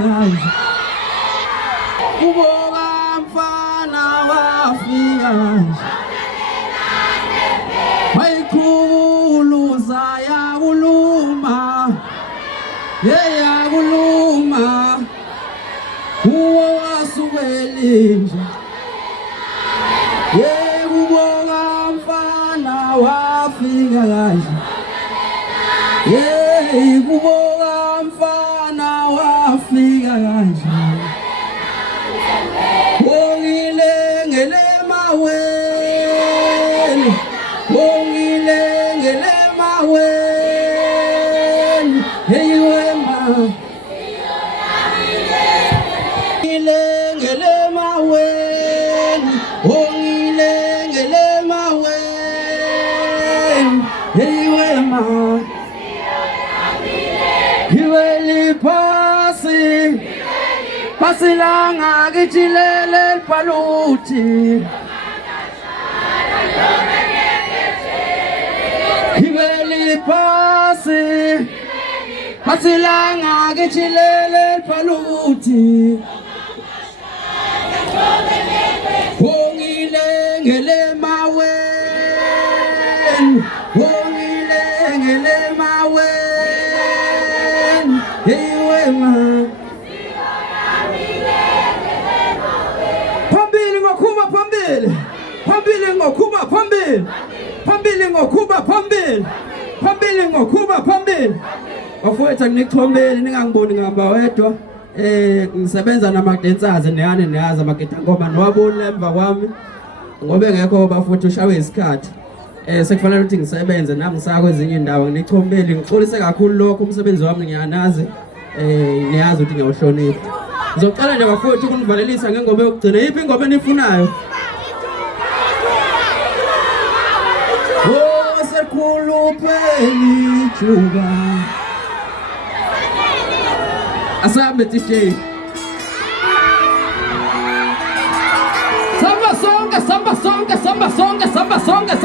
kanje kuboka mfana wafika kanje mayikhuluza yakuluma yakuluma uwo wasukelinje kuboka mfana wafika kanje kuboka mfana wafika kanje ngile maweni wema ngile maweni wema Kiweli pasi langa kichilele paluti Kiweli pasi langa kichilele paluti ngile maweni Pambili ngokuba bafowethu nginikuthombeni ningangiboni ngihamba wedwa ngisebenza nama-dancers neyazi amagita ngoma nowabona emva kwami ngoba engekho bafowethu ushawe isikhathi sekufanele ukuthi ngisebenze nami ngisaya kwezinye indawo nginikuthombeni ngixolise kakhulu lokho umsebenzi wami ngiyanazi niyazi ukuthi ngiyawuhlonipha ngizocela nje bafowethu ukunivalelisa ngengoma yokugcina yiphi ingoma enifunayo Sekhulupheni juba Asambe DJ Samba sonke